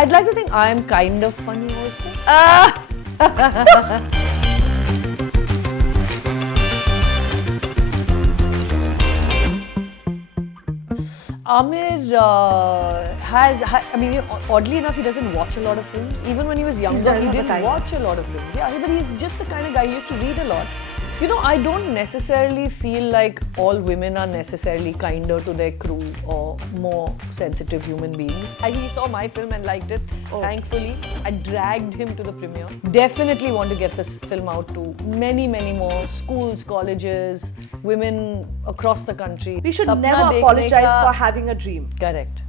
I'd like to think I am kind of funny also. Aamir I mean, oddly enough, he doesn't watch a lot of films. Even when he was younger, he didn't watch a lot of films. Yeah, but he's just the kind of guy, he used to read a lot. You know, I don't necessarily feel like all women are necessarily kinder to their crew or more sensitive human beings. He saw my film and liked it, thankfully. I dragged him to the premiere. Definitely want to get this film out to many, many more schools, colleges, women across the country. We should never apologize for having a dream. Correct.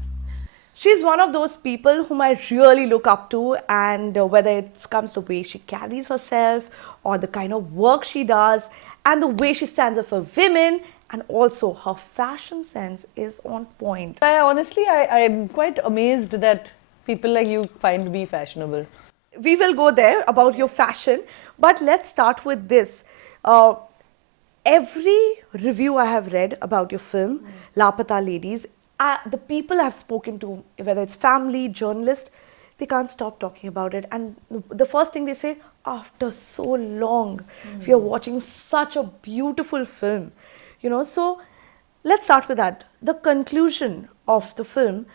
She's one of those people whom I really look up to, and whether it comes to the way she carries herself or the kind of work she does and the way she stands up for women, and also her fashion sense is on point. I'm quite amazed that people like you find me fashionable. We will go there about your fashion, but let's start with this. Every review I have read about your film, Laapataa Ladies, the people I've spoken to, whether it's family, journalists, they can't stop talking about it. And the first thing they say, after so long, we are watching such a beautiful film. You know, so let's start with that. The conclusion of the film,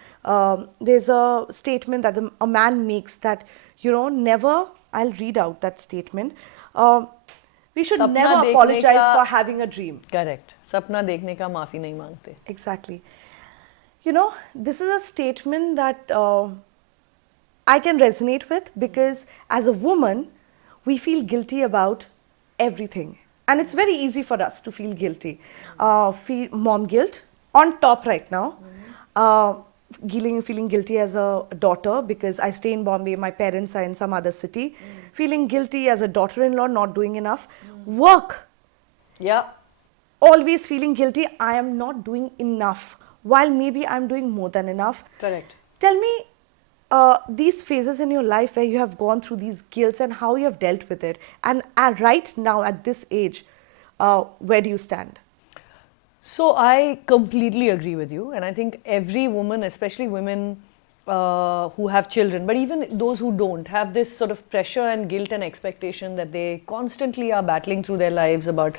there's a statement that a man makes that, you know, never, I'll read out that statement. We should never apologize for having a dream. Correct. Sapna dekhne ka maafi nahi mangte. Exactly. You know, this is a statement that I can resonate with, because as a woman, we feel guilty about everything. And it's very easy for us to feel guilty. Feel mom guilt on top right now. Feeling guilty as a daughter because I stay in Bombay, my parents are in some other city. Feeling guilty as a daughter-in-law, not doing enough. Work. Yeah. Always feeling guilty, I am not doing enough, while maybe I'm doing more than enough. Correct. Tell me these phases in your life where you have gone through these guilts and how you have dealt with it. And right now at this age, where do you stand? So I completely agree with you, and I think every woman, especially women who have children, but even those who don't, have this sort of pressure and guilt and expectation that they constantly are battling through their lives about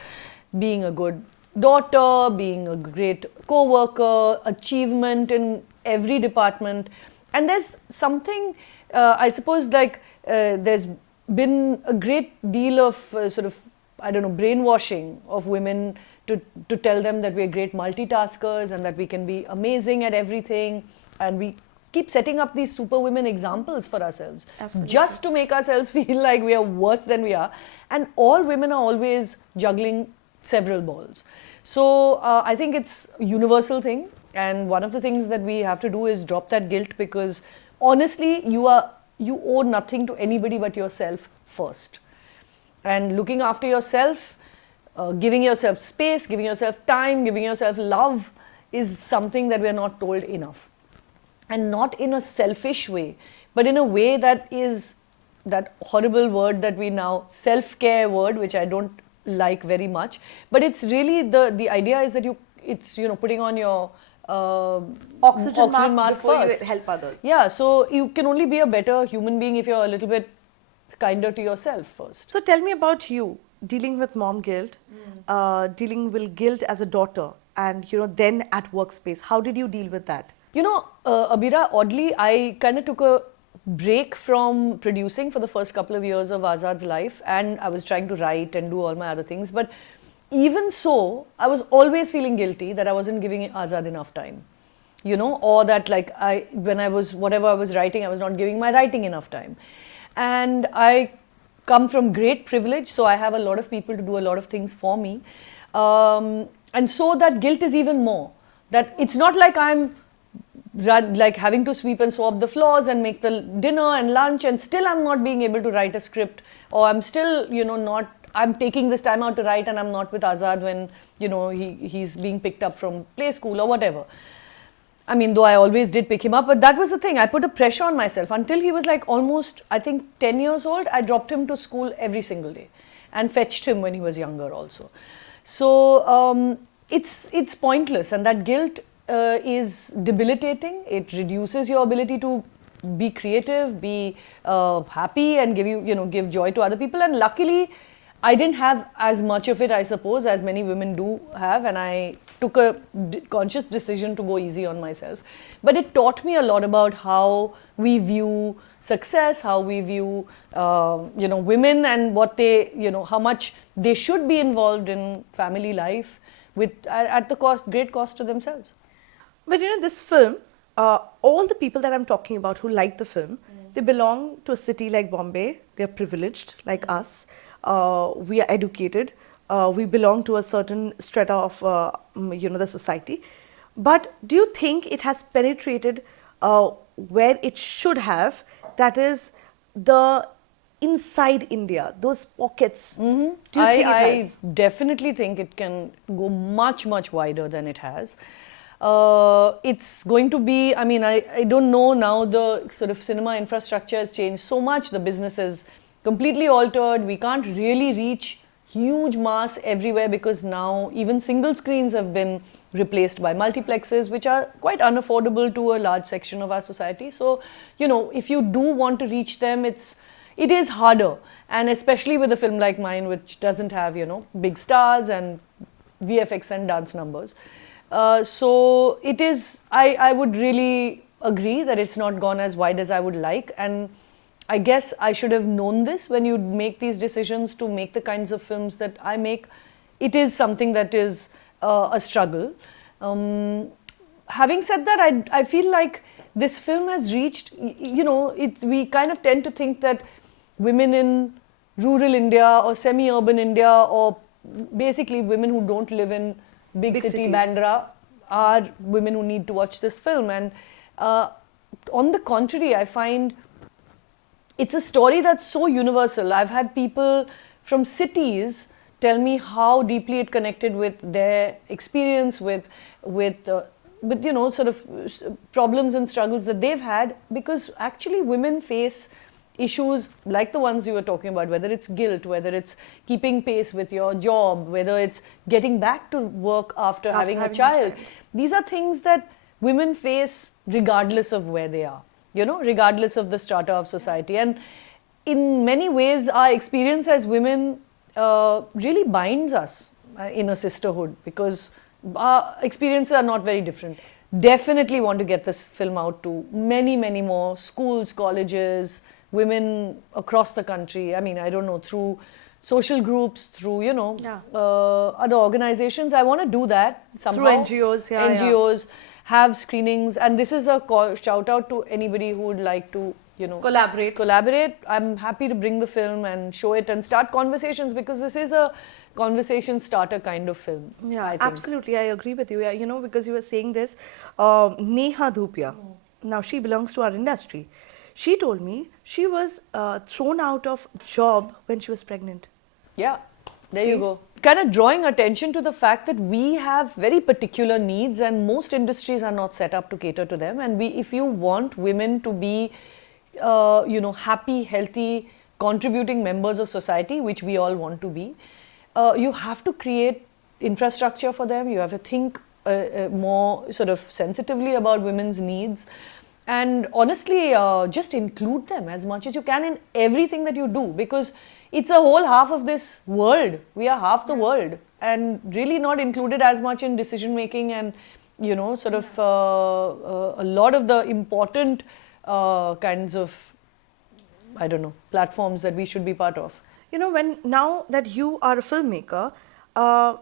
being a good daughter, being a great co-worker, achievement in every department. And there's something, I suppose, like there's been a great deal of sort of, I don't know, brainwashing of women to tell them that we're great multitaskers and that we can be amazing at everything. And we keep setting up these superwomen examples for ourselves. Absolutely. Just to make ourselves feel like we are worse than we are. And all women are always juggling several balls. So I think it's a universal thing, and one of the things that we have to do is drop that guilt, because honestly you owe nothing to anybody but yourself first. And looking after yourself, giving yourself space, giving yourself time, giving yourself love is something that we are not told enough. And not in a selfish way, but in a way that is that horrible word that we now, self-care word, which I don't like very much, but it's really the idea is that it's putting on your oxygen mask before first. You help others. Yeah, so you can only be a better human being if you're a little bit kinder to yourself first. So tell me about you dealing with mom guilt, dealing with guilt as a daughter, and then at workspace. How did you deal with that? Abira, oddly, I kind of took a break from producing for the first couple of years of Azad's life, and I was trying to write and do all my other things, but even so, I was always feeling guilty that I wasn't giving Azad enough time, or that whatever I was writing, I was not giving my writing enough time. And I come from great privilege, so I have a lot of people to do a lot of things for me, and so that guilt is even more, that it's not like I'm having to sweep and swab the floors and make the dinner and lunch, and still I'm not being able to write a script, or I'm still I'm taking this time out to write and I'm not with Azad when he's being picked up from play school or whatever. I mean, though I always did pick him up, but that was the thing, I put a pressure on myself until he was like almost, I think, 10 years old. I dropped him to school every single day and fetched him when he was younger also. So it's pointless, and that guilt is debilitating. It reduces your ability to be creative, be happy, and give joy to other people. And luckily, I didn't have as much of it, I suppose, as many women do have, and I took a conscious decision to go easy on myself. But it taught me a lot about how we view success, how we view, women, and what they, how much they should be involved in family life at the great cost to themselves. But this film, all the people that I'm talking about who like the film, they belong to a city like Bombay. They're privileged like us. We are educated. We belong to a certain strata of the society. But do you think it has penetrated where it should have? That is the inside India, those pockets. Do you think it has? I definitely think it can go much, much wider than it has. It's going to be, I don't know now, the sort of cinema infrastructure has changed so much. The business is completely altered. We can't really reach huge mass everywhere because now even single screens have been replaced by multiplexes, which are quite unaffordable to a large section of our society. So, if you do want to reach them, it is harder. And especially with a film like mine, which doesn't have, big stars and VFX and dance numbers. So it is, I would really agree that it's not gone as wide as I would like. And I guess I should have known this when you make these decisions to make the kinds of films that I make. It is something that is a struggle. Having said that, I feel like this film has reached, we kind of tend to think that women in rural India or semi-urban India, or basically women who don't live in big city cities, Bandra, are women who need to watch this film. And on the contrary, I find it's a story that's so universal. I've had people from cities tell me how deeply it connected with their experience, with sort of problems and struggles that they've had, because actually women face issues like the ones you were talking about, whether it's guilt, whether it's keeping pace with your job, whether it's getting back to work after having a child. These are things that women face regardless of where they are, regardless of the strata of society. And in many ways, our experience as women really binds us in a sisterhood, because our experiences are not very different. Definitely want to get this film out to many, many more schools, colleges, women across the country. I don't know, through social groups, through, other organizations. I want to do that somehow. Through NGOs, NGOs, have screenings. And this is a shout out to anybody who would like to, collaborate. I'm happy to bring the film and show it and start conversations, because this is a conversation starter kind of film. Yeah, I absolutely. I agree with you. Yeah, because you were saying this, Neha Dhupia. Now, she belongs to our industry. She told me she was thrown out of job when she was pregnant. Yeah, there you go. Kind of drawing attention to the fact that we have very particular needs, and most industries are not set up to cater to them. And if you want women to be, happy, healthy, contributing members of society, which we all want to be, you have to create infrastructure for them. You have to think more sort of sensitively about women's needs. And honestly, just include them as much as you can in everything that you do, because it's a whole half of this world. We are half the world, and really not included as much in decision making and, sort of a lot of the important kinds of, platforms that we should be part of. Now that you are a filmmaker,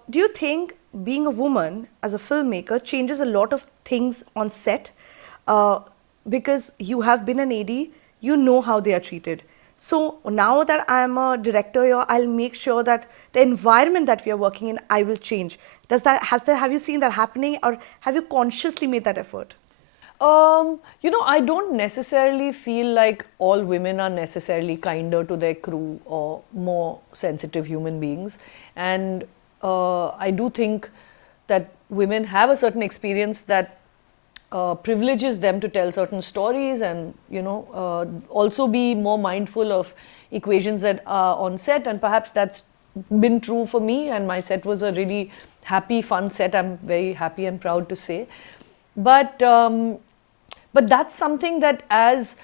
do you think being a woman as a filmmaker changes a lot of things on set? Because you have been an AD, you know how they are treated. So now that I'm a director here, I'll make sure that the environment that we are working in, I will change. Have you seen that happening, or have you consciously made that effort? I don't necessarily feel like all women are necessarily kinder to their crew or more sensitive human beings. And I do think that women have a certain experience that privileges them to tell certain stories, and also be more mindful of equations that are on set. And perhaps that's been true for me, and my set was a really happy, fun set. I'm very happy and proud to say. But that's something that, as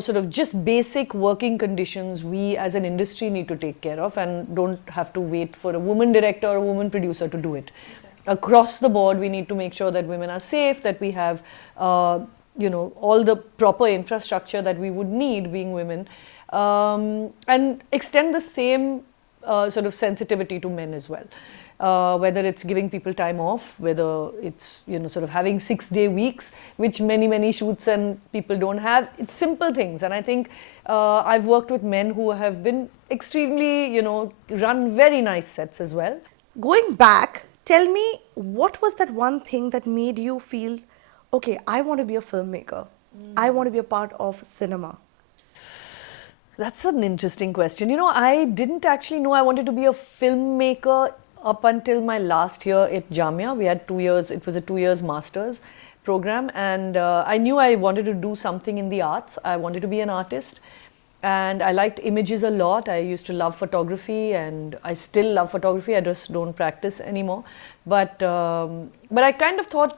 sort of just basic working conditions we as an industry need to take care of, and don't have to wait for a woman director or a woman producer to do it. Exactly. Across the board, we need to make sure that women are safe, that we have, all the proper infrastructure that we would need being women, and extend the same sort of sensitivity to men as well. Whether it's giving people time off, whether it's sort of having 6-day weeks, which many shoots and people don't have. It's simple things, and I think I've worked with men who have been extremely, run very nice sets as well. Going back, tell me, what was that one thing that made you feel, okay, I want to be a filmmaker. I want to be a part of cinema. That's an interesting question. I didn't actually know I wanted to be a filmmaker up until my last year at Jamia. We had 2 years, it was a 2 years master's program, and I knew I wanted to do something in the arts. I wanted to be an artist, and I liked images a lot. I used to love photography, and I still love photography. I just don't practice anymore. But I kind of thought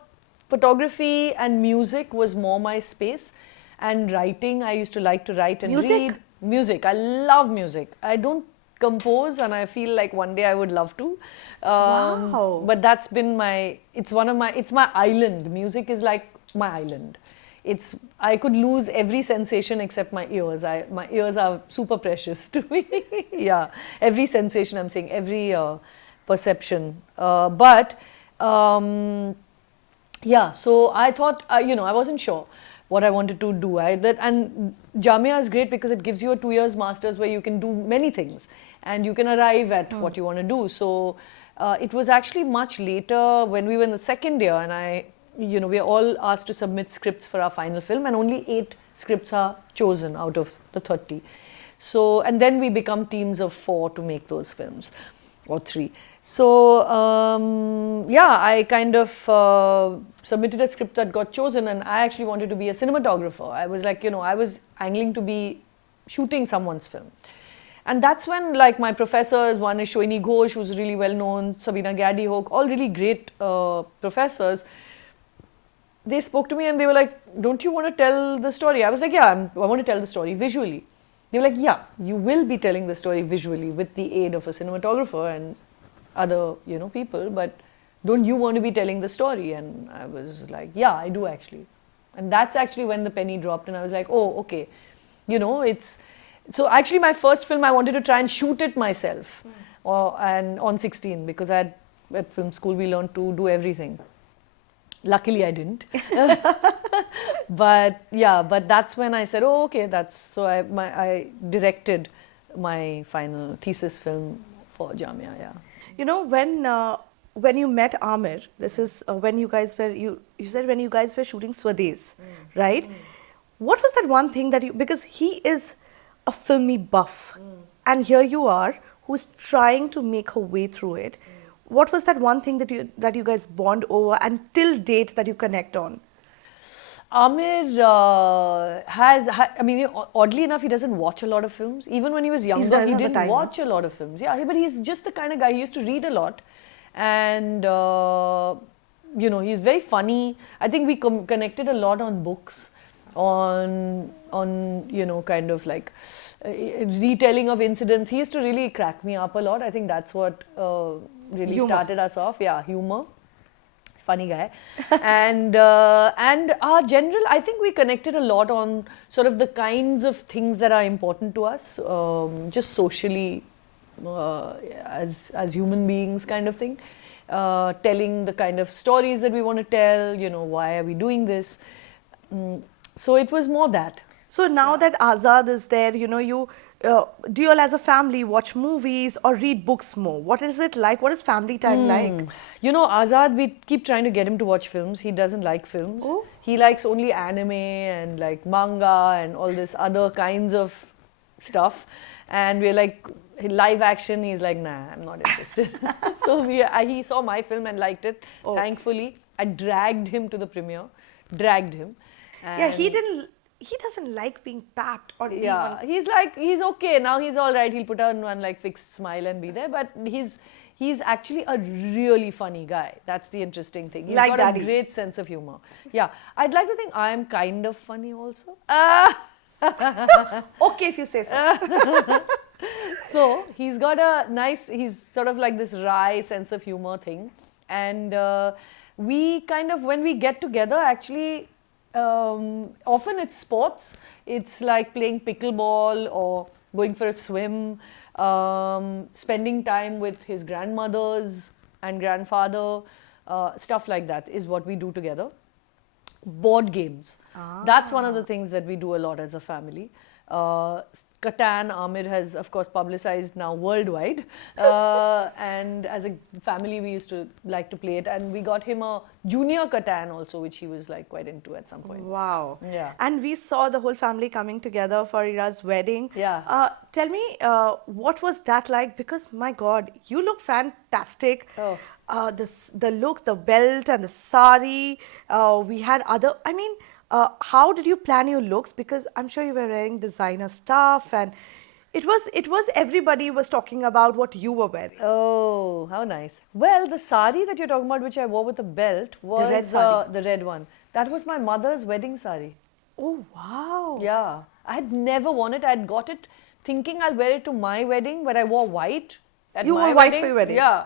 photography and music was more my space, and writing, I used to like to write and read. Music, I love music. I don't compose, and I feel like one day I would love to. Wow. But that's been it's my island. Music is like my island. I could lose every sensation except my ears. My ears are super precious to me. Yeah, every sensation, I'm saying, every perception. Yeah, so I thought, I wasn't sure what I wanted to do. And Jamia is great because it gives you a 2 years master's where you can do many things and you can arrive at what you want to do. So it was actually much later when we were in the second year, and we are all asked to submit scripts for our final film, and only 8 scripts are chosen out of the 30. So, and then we become teams of 4 to make those films, or 3. So, I kind of submitted a script that got chosen, and I actually wanted to be a cinematographer. I was like, I was angling to be shooting someone's film. And that's when, like, my professors, one is Shoini Ghosh, who's really well known, Sabina Gaddy-Hoke, all really great professors, they spoke to me and they were like, don't you want to tell the story? I was like, yeah, I want to tell the story visually. They were like, yeah, you will be telling the story visually with the aid of a cinematographer and other, people, but don't you want to be telling the story? And I was like, yeah, I do actually. And that's actually when the penny dropped, and I was like, oh, okay. So actually my first film, I wanted to try and shoot it myself, and on 16, because at film school we learned to do everything. Luckily I didn't. But that's when I said, oh, okay, so I directed my final thesis film for Jamia, yeah. When you met Aamir, this is when you guys were, you said when you guys were shooting Swades, right? What was that one thing that because he is a filmy buff, and here you are, who's trying to make her way through it. What was that one thing that you guys bond over and till date that you connect on? Aamir oddly enough, he doesn't watch a lot of films. Even when he was younger, he didn't watch a lot of films. Yeah, but he's just the kind of guy, he used to read a lot. And, he's very funny. I think we connected a lot on books, on kind of like retelling of incidents. He used to really crack me up a lot. I think that's what really started us off. Yeah, humor. Funny guy. And our general, I think we connected a lot on sort of the kinds of things that are important to us, just socially, as human beings kind of thing. Telling the kind of stories that we want to tell, why are we doing this? So it was more that. So now that Azad is there, do you all as a family watch movies or read books more? What is it like? What is family time like? Azad, we keep trying to get him to watch films. He doesn't like films. Oh. He likes only anime and like manga and all this other kinds of stuff. And we're like, live action, he's like, nah, I'm not interested. So he saw my film and liked it. Oh. Thankfully, I dragged him to the premiere. Dragged him. Yeah, he doesn't like being packed or he's like, he's okay now, he's all right, he'll put on one like fixed smile and be there, but he's actually a really funny guy. That's the interesting thing. He's got a great sense of humor. Yeah, I'd like to think I am kind of funny also. Okay, if you say so. So he's got a nice, he's sort of like this wry sense of humor thing. And we kind of, when we get together, actually, often it's sports. It's like playing pickleball or going for a swim, spending time with his grandmothers and grandfather, stuff like that is what we do together. Board games. That's one of the things that we do a lot as a family. Catan, Aamir has, of course, publicized now worldwide. And as a family, we used to like to play it. And we got him a junior Catan also, which he was like quite into at some point. Wow. Yeah. And we saw the whole family coming together for Ira's wedding. Yeah. Tell me, what was that like? Because my God, you look fantastic. Oh. The look, the belt and the sari. We had other, I mean, how did you plan your looks? Because I'm sure you were wearing designer stuff, and it was everybody was talking about what you were wearing. Oh, how nice. Well, the sari that you're talking about, which I wore with the belt, was red sari. the red one. That was my mother's wedding sari. Oh, wow. Yeah. I had never worn it. I had got it thinking I'll wear it to my wedding, but I wore white at You my wore white wedding. for your wedding? Yeah.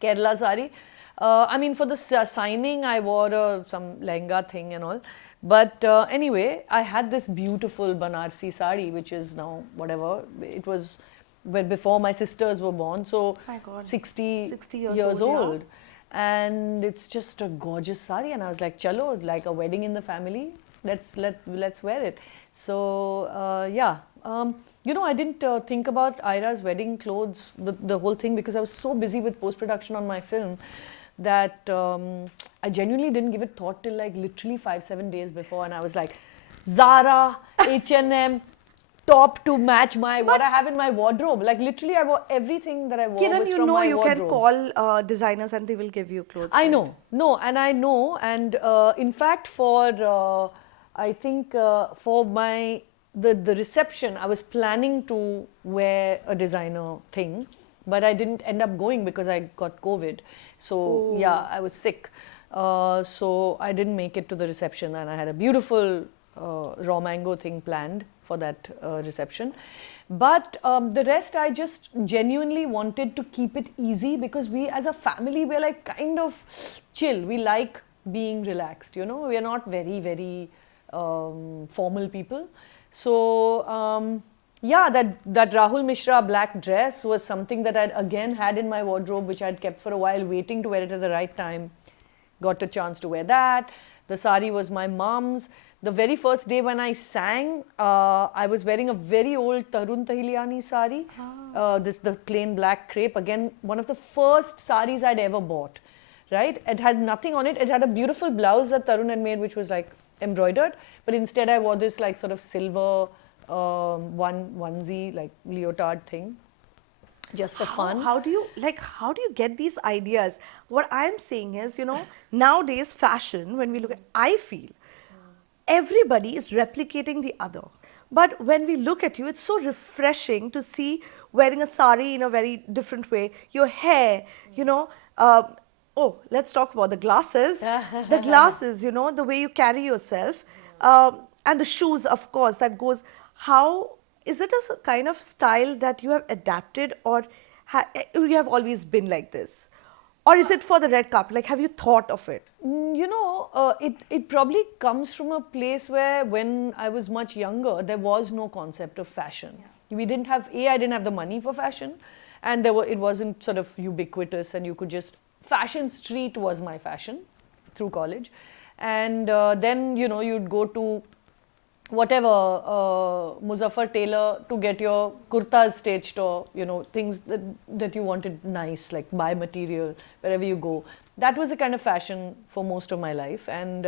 Kerala sari. I mean, for the signing, I wore some lehenga thing and all. But anyway, I had this beautiful Banarsi sari, which is now whatever. It was before my sisters were born, so My God. 60 years years old, yeah. old. And it's just a gorgeous sari. And I was like, chalo, like a wedding in the family. Let's wear it. So yeah. You know, I didn't think about Ira's wedding clothes, the whole thing, because I was so busy with post-production on my film that I genuinely didn't give it thought till like literally 5-7 days before. And I was like, Zara, H&M, top to match what I have in my wardrobe. Like literally I wore everything that I wore Kiran, was you from know my you wardrobe. can call designers and they will give you clothes. I right? know, no, and I know, and in fact, for I think for the reception, I was planning to wear a designer thing, but I didn't end up going because I got COVID. So yeah, I was sick, so I didn't make it to the reception, and I had a beautiful raw mango thing planned for that reception. But the rest, I just genuinely wanted to keep it easy because we as a family, we're like kind of chill. We like being relaxed, you know. We are not very, very formal people. So yeah, that Rahul Mishra black dress was something that I'd again had in my wardrobe, which I'd kept for a while, waiting to wear it at the right time. Got a chance to wear that. The sari was my mom's. The very first day when I sang, I was wearing a very old Tarun Tahiliani sari. The plain black crepe. Again, one of the first saris I'd ever bought. Right? It had nothing on it. It had a beautiful blouse that Tarun had made, which was like embroidered. But instead, I wore this like sort of silver onesie, like leotard thing, just for fun. How do you get these ideas? What I'm saying is, you know, nowadays fashion, when we look at, I feel everybody is replicating the other. But when we look at you, it's so refreshing to see wearing a sari in a very different way. Your hair, you know. Oh, let's talk about the glasses. The glasses, you know, the way you carry yourself, and the shoes, of course. That goes. How is it a kind of style that you have adapted, or you have always been like this? Or is it for the red carpet? Like, have you thought of it? You know, it probably comes from a place where when I was much younger, there was no concept of fashion. Yeah. We didn't have, I didn't have the money for fashion, and it wasn't sort of ubiquitous, and you could just, fashion street was my fashion through college. And then, you know, you'd go to whatever, Muzaffar Tailor to get your kurtas staged, or, you know, things that you wanted nice, like buy material wherever you go. That was the kind of fashion for most of my life. And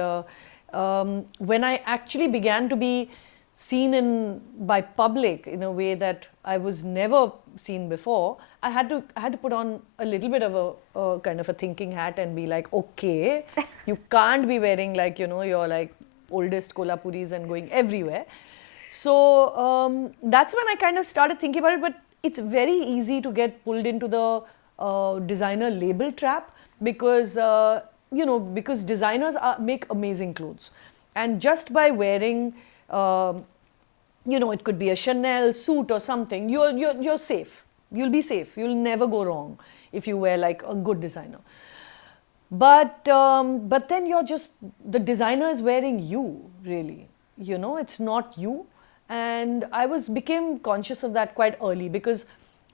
when I actually began to be seen by public in a way that I was never seen before, I had to put on a little bit of a kind of a thinking hat and be like, okay, you can't be wearing like, you know, your like oldest Kolhapuris and going everywhere. So that's when I kind of started thinking about it. But it's very easy to get pulled into the designer label trap because, you know, because designers make amazing clothes. And just by wearing you know, it could be a Chanel suit or something. You're safe. You'll be safe. You'll never go wrong if you wear like a good designer. But then you're just, the designer is wearing you, really. You know, it's not you. And I became conscious of that quite early because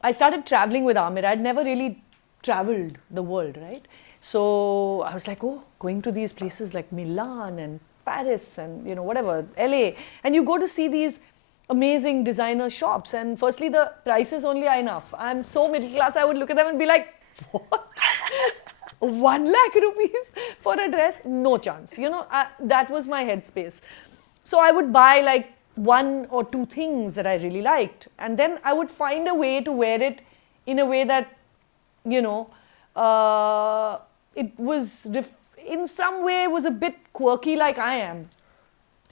I started traveling with Aamir. I'd never really traveled the world, right? So I was like, oh, going to these places like Milan and Paris and, you know, whatever, LA. And you go to see these amazing designer shops. And firstly, the prices only are enough. I'm so middle class, I would look at them and be like, what? 1 lakh rupees for a dress? No chance. You know, that was my headspace. So I would buy like 1 or 2 things that I really liked. And then I would find a way to wear it in a way that, you know, it was, in some way, was a bit quirky like I am.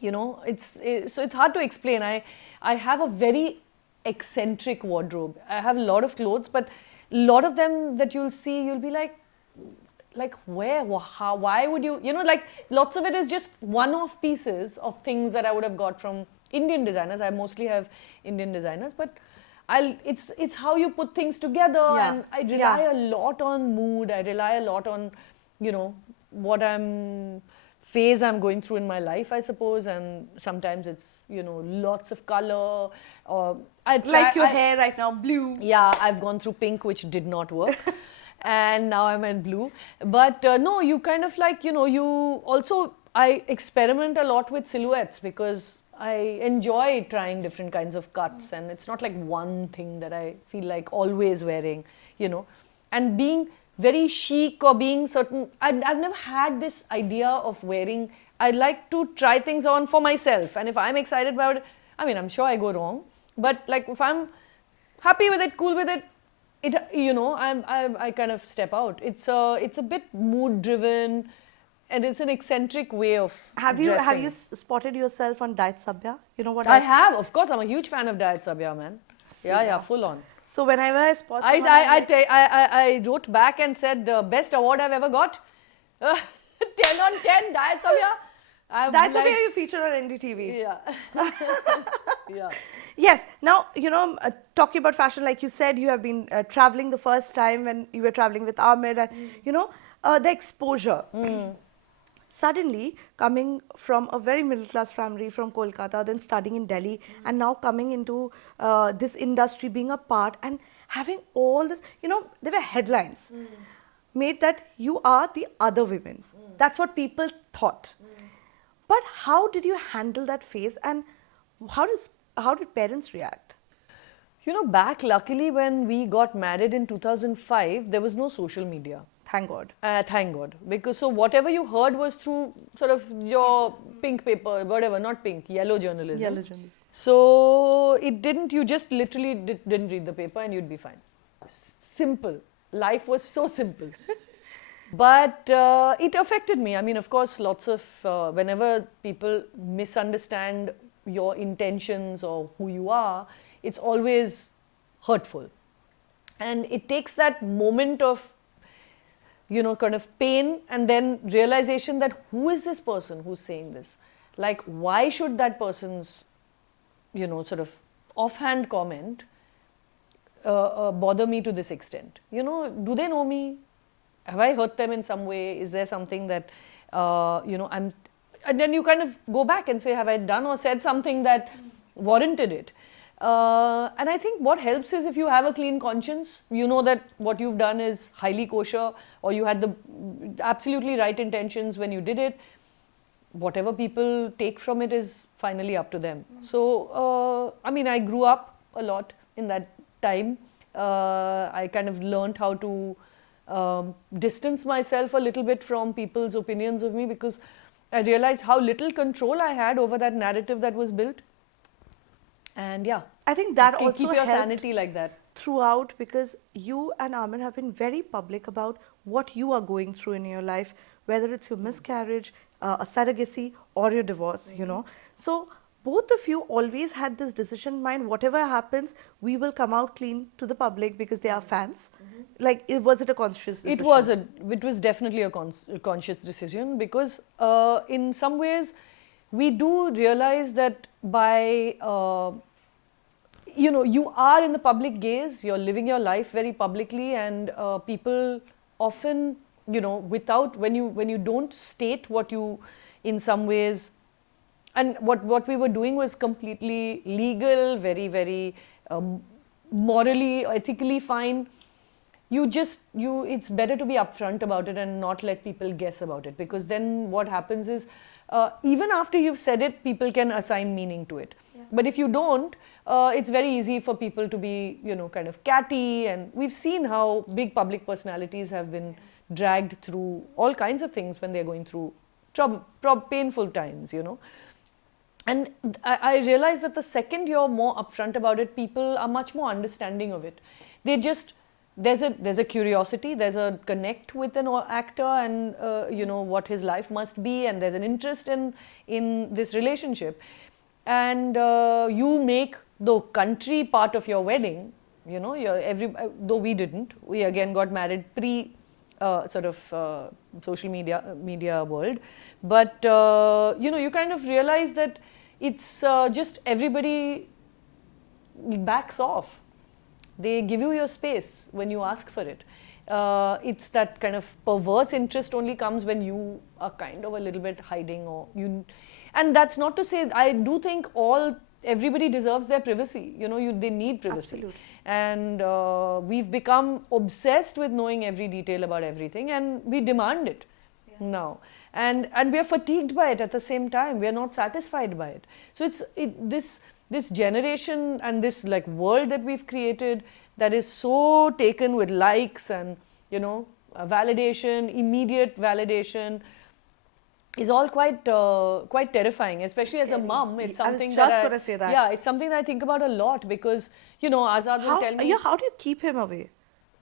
You know, so it's hard to explain. I have a very eccentric wardrobe. I have a lot of clothes, but a lot of them that you'll see, you'll be like where, how, why would you, you know, like lots of it is just one-off pieces of things that I would have got from Indian designers. I mostly have Indian designers, but it's how you put things together, and I rely a lot on mood. I rely a lot on, you know, what phase I'm going through in my life, I suppose, and sometimes it's, you know, lots of color. Like your hair right now, blue. Yeah, I've gone through pink, which did not work. And now I'm at blue. But no, you kind of like, you know, I experiment a lot with silhouettes because I enjoy trying different kinds of cuts, and it's not like one thing that I feel like always wearing, you know. And being very chic or being certain, I've never had this idea of wearing, I like to try things on for myself, and if I'm excited about it, I mean, I'm sure I go wrong, but like if I'm happy with it, cool with it, you know, I kind of step out. It's a bit mood driven, and it's an eccentric way of Have you spotted yourself on Diet Sabya? You know what I have, of course. I'm a huge fan of Diet Sabya, man. Yeah, full on. So whenever I spot I wrote back and said, best award I've ever got, 10 on 10, Diet Sabya. Diet Sabya you feature on NDTV. Yeah. Yeah. Yes. Now, you know, talking about fashion, like you said, you have been traveling the first time when you were traveling with Aamir, and you know, the exposure. Suddenly coming from a very middle class family from Kolkata, then studying in Delhi, and now coming into this industry, being a part and having all this, you know, there were headlines made that you are the other women. That's what people thought. But how did you handle that phase, and how did parents react? You know, luckily when we got married in 2005, there was no social media. Thank God. Thank God. Because so whatever you heard was through sort of your pink paper, whatever, not pink, yellow journalism. Yellow journalism. So you just literally didn't read the paper and you'd be fine. Simple. Life was so simple. But it affected me. I mean, of course, lots of, whenever people misunderstand your intentions or who you are, it's always hurtful. And it takes that moment of, you know, kind of pain and then realization that who is this person who's saying this? Like, why should that person's, you know, sort of offhand comment bother me to this extent? You know, do they know me? Have I hurt them in some way? Is there something that, you know, and then you kind of go back and say, have I done or said something that warranted it? And I think what helps is if you have a clean conscience, you know that what you've done is highly kosher, or you had the absolutely right intentions when you did it. Whatever people take from it is finally up to them. So, I mean, I grew up a lot in that time. I kind of learned how to distance myself a little bit from people's opinions of me, because I realized how little control I had over that narrative that was built. And yeah, I think that keep also your helped sanity like that throughout, because you and Aamir have been very public about what you are going through in your life, whether it's your miscarriage, a surrogacy, or your divorce, you know. So both of you always had this decision in mind, whatever happens, we will come out clean to the public because they are fans. Like, was it a conscious decision? It was definitely a conscious decision, because in some ways, we do realize that by you are in the public gaze, you're living your life very publicly, and people often, without, when you don't state what you, in some ways, and what we were doing was completely legal, very, very morally, ethically fine. It's better to be upfront about it and not let people guess about it, because then what happens is, even after you've said it, people can assign meaning to it. Yeah. But if you don't, it's very easy for people to be, kind of catty, and we've seen how big public personalities have been dragged through all kinds of things when they're going through painful times, And I realized that the second you're more upfront about it, people are much more understanding of it. There's a curiosity, there's a connect with an actor, and what his life must be, and there's an interest in this relationship, and you make the country part of your wedding. Though we didn't, we again got married pre social media world, but you kind of realize that it's just everybody backs off. They give you your space when you ask for it. It's that kind of perverse interest only comes when you are kind of a little bit hiding, and that's not to say, I do think everybody deserves their privacy. They need privacy. Absolutely. And we've become obsessed with knowing every detail about everything, and we demand it now. And we are fatigued by it at the same time. We are not satisfied by it. So this generation and this world that we've created that is so taken with likes and validation, immediate validation, is all quite terrifying, especially as a mum. It's something gonna say that. Yeah, it's something that I think about a lot, because Azad will tell me. Yeah, how do you keep him away?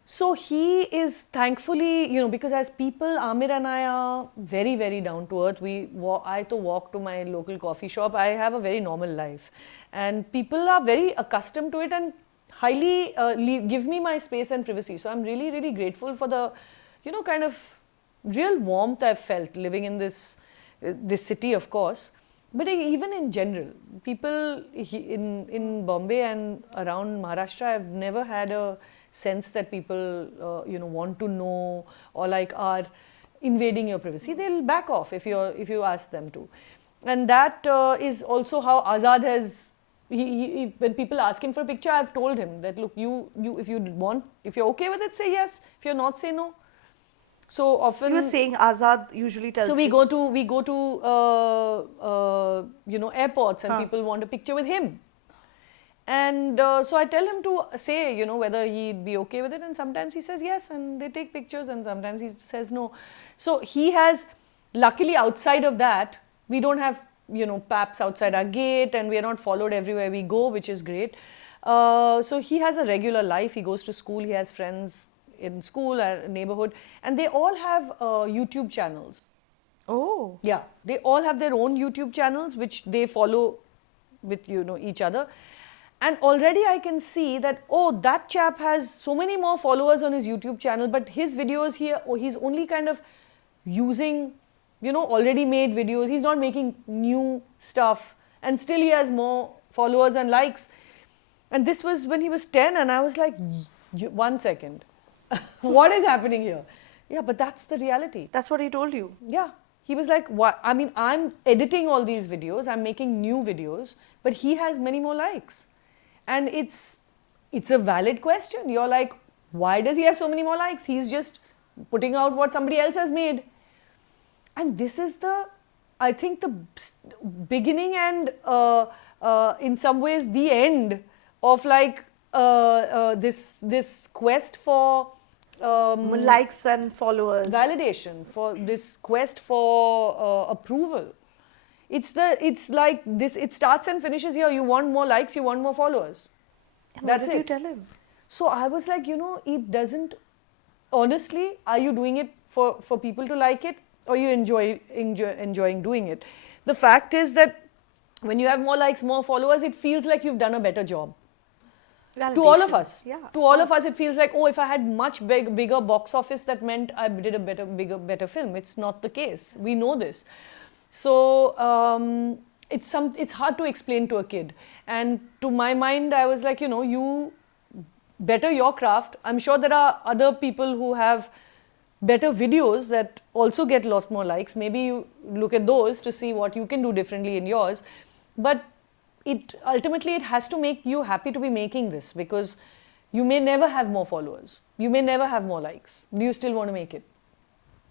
So he is, thankfully, because as people, Aamir and I are very, very down to earth. I walk to my local coffee shop. I have a very normal life, and people are very accustomed to it and highly give me my space and privacy. So I'm really, really grateful for the, kind of real warmth I've felt living in this city, of course. But even in general, people in Bombay and around Maharashtra, I've never had a sense that people want to know or are invading your privacy. They'll back off if you ask them to. And that is also how Azad has, when people ask him for a picture, I've told him that, look, if you're okay with it, say yes. If you're not, say no. So often you were saying Azad usually tells. So we go to airports, and people want a picture with him. And so I tell him to say, whether he'd be okay with it, and sometimes he says yes, and they take pictures, and sometimes he says no. So he has, luckily outside of that, we don't have, paps outside our gate, and we are not followed everywhere we go, which is great. So he has a regular life. He goes to school, he has friends in school, neighborhood, and they all have YouTube channels. Oh. Yeah, they all have their own YouTube channels, which they follow with, each other. And already I can see that, that chap has so many more followers on his YouTube channel, but his videos here, he's only kind of using, already made videos. He's not making new stuff, and still he has more followers and likes. And this was when he was 10, and I was like, 1 second, what is happening here? Yeah, but that's the reality. That's what he told you. Yeah. He was like, what? I mean, I'm editing all these videos, I'm making new videos, but he has many more likes. And it's a valid question. You're like, why does he have so many more likes? He's just putting out what somebody else has made. And this is I think the beginning and in some ways the end of this quest for likes and followers, validation, for this quest for approval. It's like this. It starts and finishes here. You want more likes, you want more followers. And that's what did it. you tell him? So I was like, it doesn't. Honestly, are you doing it for people to like it, or you enjoying doing it? The fact is that when you have more likes, more followers, it feels like you've done a better job. Validation. To all of us. Yeah, to all of us, it feels like, if I had much bigger box office, that meant I did a better film. It's not the case. We know this. So it's hard to explain to a kid. And to my mind, I was like, you better your craft. I'm sure there are other people who have better videos that also get a lot more likes. Maybe you look at those to see what you can do differently in yours. But ultimately it has to make you happy to be making this, because you may never have more followers. You may never have more likes. Do you still want to make it?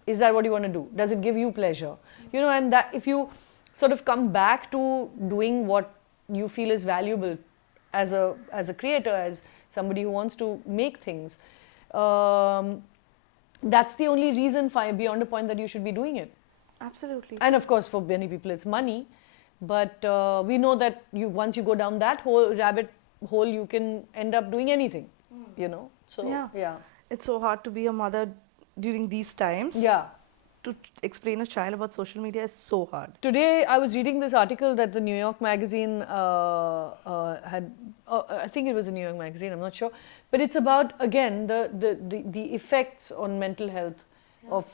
Is that what you want to do? Does it give you pleasure? And that if you sort of come back to doing what you feel is valuable as a creator, as somebody who wants to make things, that's the only reason beyond a point that you should be doing it. Absolutely. And of course, for many people, it's money. But we know that once you go down that whole rabbit hole, you can end up doing anything, So, yeah. It's so hard to be a mother during these times. Yeah. To explain a child about social media is so hard. Today, I was reading this article that the New York Magazine had. I think it was a New York Magazine. I'm not sure, but it's about, again, the effects on mental health of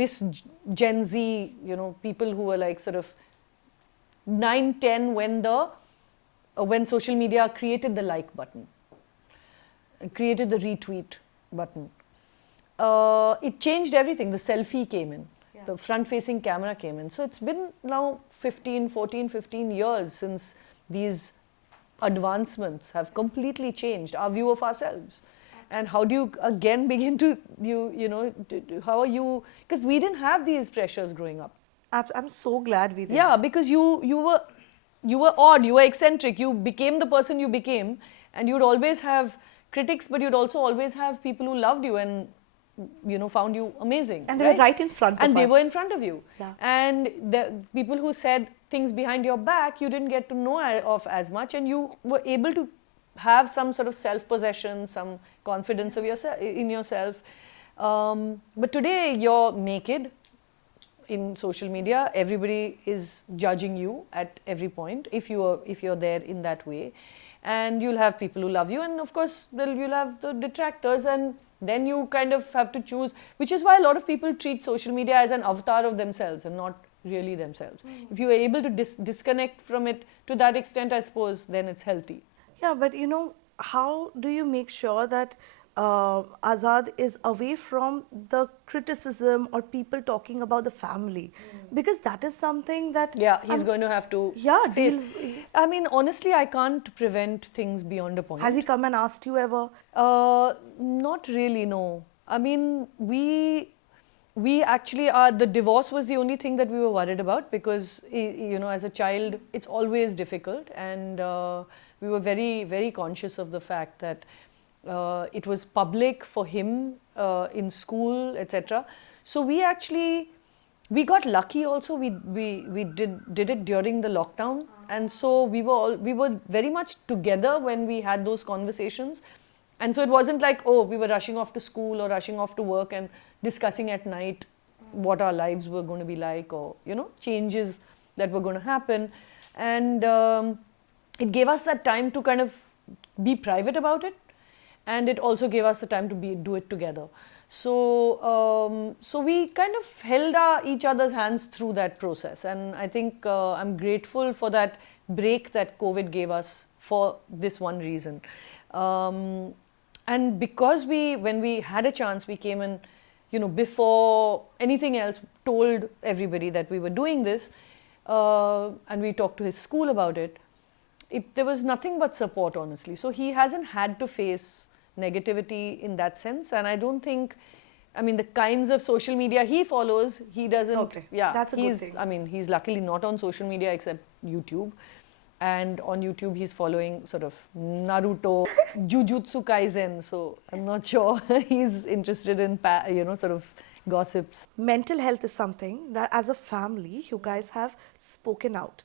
this Gen Z. People who were like sort of 9, 10 when social media created the like button, created the retweet button. It changed everything. The selfie came in. Yeah. The front-facing camera came in. So it's been now 15 years since these advancements have completely changed our view of ourselves. And how do you again begin to, how are you, because we didn't have these pressures growing up. I'm so glad we did. Yeah, because you were odd, you were eccentric, you became the person you became, and you'd always have critics, but you'd also always have people who loved you and found you amazing. And they were right in front of us. And they were in front of you. Yeah. And the people who said things behind your back, you didn't get to know of as much, and you were able to have some sort of self-possession, some confidence in yourself. But today, you're naked in social media. Everybody is judging you at every point if you're there in that way. And you'll have people who love you, and of course, you'll have the detractors, and then you kind of have to choose, which is why a lot of people treat social media as an avatar of themselves and not really themselves. If you are able to disconnect from it to that extent, I suppose, then it's healthy. Yeah, but how do you make sure that Azad is away from the criticism or people talking about the family? Because that is something that... Yeah, he's going to have to face. I mean, honestly, I can't prevent things beyond a point. Has he come and asked you ever? Not really, no. I mean, we actually are... The divorce was the only thing that we were worried about, because, as a child, it's always difficult. And we were very, very conscious of the fact that it was public for him in school, etc. So we got lucky also. We did it during the lockdown, and so we were very much together when we had those conversations. And so it wasn't like, we were rushing off to school or rushing off to work and discussing at night what our lives were going to be like, or changes that were going to happen. And it gave us that time to kind of be private about it. And it also gave us the time to do it together. So we kind of held each other's hands through that process. And I think I'm grateful for that break that COVID gave us for this one reason. And because when we had a chance, we came and, before anything else, told everybody that we were doing this. And we talked to his school about it. There was nothing but support, honestly. So he hasn't had to face negativity in that sense, and I don't think, the kinds of social media he follows, he doesn't. Okay. Yeah, that's a good thing. He's luckily not on social media except YouTube, and on YouTube he's following sort of Naruto, Jujutsu Kaisen. So I'm not sure he's interested in sort of gossips. Mental health is something that, as a family, you guys have spoken out.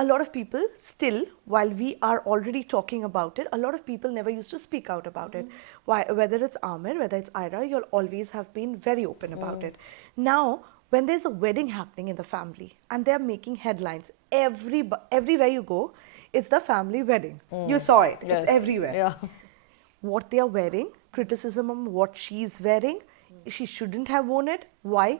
A lot of people still, while we are already talking about it, a lot of people never used to speak out about it. Why, whether it's Aamir, whether it's Ira, you'll always have been very open about it. Now, when there's a wedding happening in the family and they're making headlines, everywhere you go, it's the family wedding. You saw it. Yes. It's everywhere. Yeah. What they are wearing, criticism on what she's wearing, she shouldn't have worn it. Why?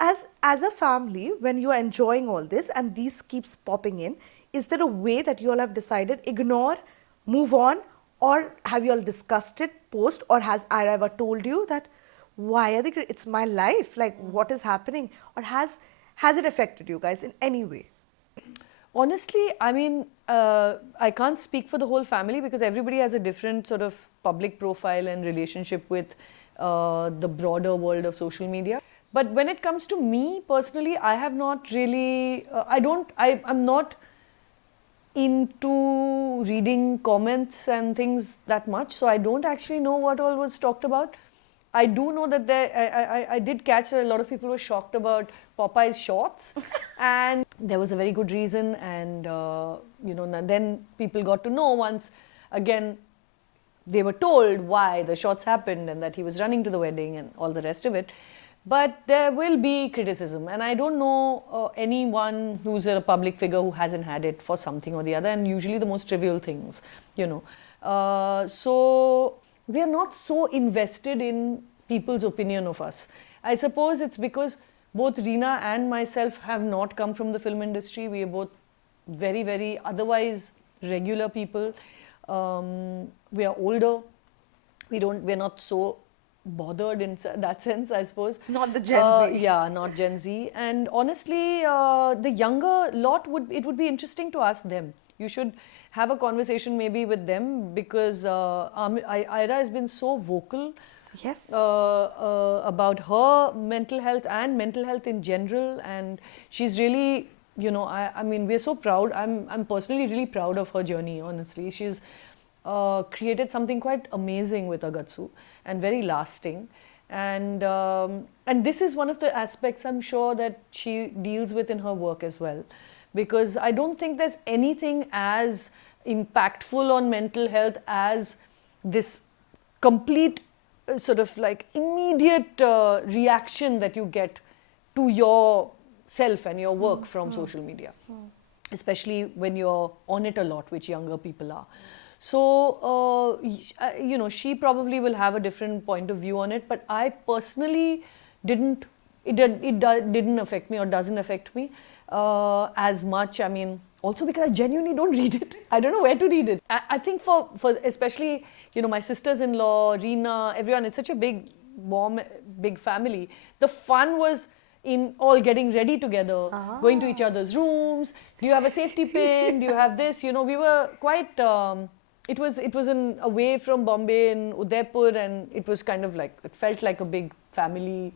As a family, when you are enjoying all this and these keeps popping in, is there a way that you all have decided ignore, move on, or have you all discussed it post, or has Ira ever told you that why are they? It's my life. Like what is happening, or has it affected you guys in any way? Honestly, I mean, I can't speak for the whole family because everybody has a different sort of public profile and relationship with the broader world of social media. But when it comes to me personally, I have not really, I'm not into reading comments and things that much, so I don't actually know what all was talked about. I do know that I did catch that a lot of people were shocked about Popeye's shorts, and there was a very good reason. And then people got to know once again. They were told why the shorts happened and that he was running to the wedding and all the rest of it. But there will be criticism, and I don't know anyone who's a public figure who hasn't had it for something or the other, and usually the most trivial things, So we are not so invested in people's opinion of us. I suppose it's because both Reena and myself have not come from the film industry. We are both very, very otherwise regular people. We are older. We're not so bothered in that sense, I suppose. Not the Gen Z. Yeah, not Gen Z. And honestly, the younger lot it would be interesting to ask them. You should have a conversation maybe with them, because Ira has been so vocal. Yes. About her mental health and mental health in general, and she's really, I mean, we're so proud. I'm personally really proud of her journey. Honestly, she's created something quite amazing with Agatsu and very lasting. And this is one of the aspects I'm sure that she deals with in her work as well, because I don't think there's anything as impactful on mental health as this complete sort of like immediate reaction that you get to yourself and your work from social media, especially when you're on it a lot, which younger people are. So, she probably will have a different point of view on it, but I personally didn't affect me or doesn't affect me as much. I mean, also because I genuinely don't read it. I don't know where to read it. I think for especially, my sisters-in-law, Reena, everyone, it's such a big, warm, big family. The fun was in all getting ready together, going to each other's rooms. Do you have a safety pin? Do you have this? We were quite... It was away from Bombay in Udaipur, and it was kind of like, it felt like a big family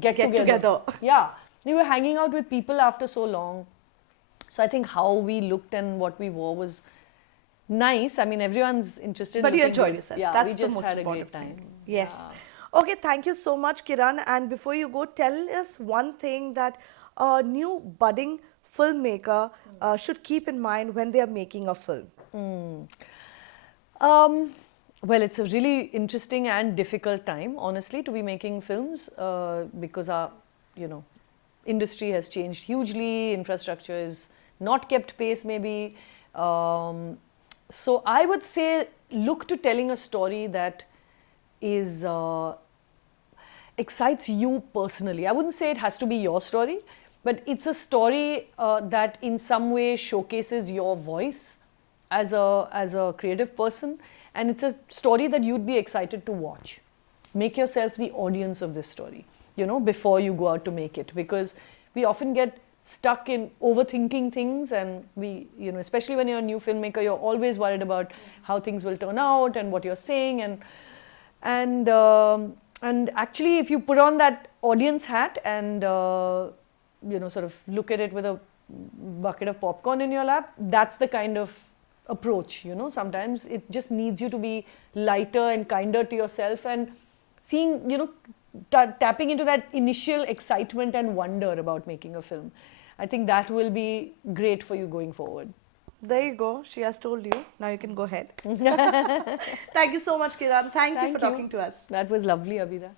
get together. Yeah. We were hanging out with people after so long. So I think how we looked and what we wore was nice. I mean, everyone's interested. But you enjoyed yourself. Yeah, That's we just the most had a important great time. thing. Yes. Yeah. Okay, thank you so much, Kiran. And before you go, tell us one thing that a new budding filmmaker should keep in mind when they are making a film. Well, it's a really interesting and difficult time, honestly, to be making films because our, industry has changed hugely. Infrastructure is not kept pace, maybe. So I would say, look to telling a story that is excites you personally. I wouldn't say it has to be your story, but it's a story that in some way showcases your voice as a creative person, and it's a story that you'd be excited to watch. Make yourself the audience of this story, before you go out to make it, because we often get stuck in overthinking things, and we, especially when you're a new filmmaker, you're always worried about how things will turn out and what you're saying, and actually, if you put on that audience hat and sort of look at it with a bucket of popcorn in your lap, that's the kind of approach. Sometimes it just needs you to be lighter and kinder to yourself, and seeing, tapping into that initial excitement and wonder about making a film. I think that will be great for you going forward. There you go. She has told you. Now you can go ahead. Thank you so much, Kiran. Thank you for talking to us. That was lovely, Abira.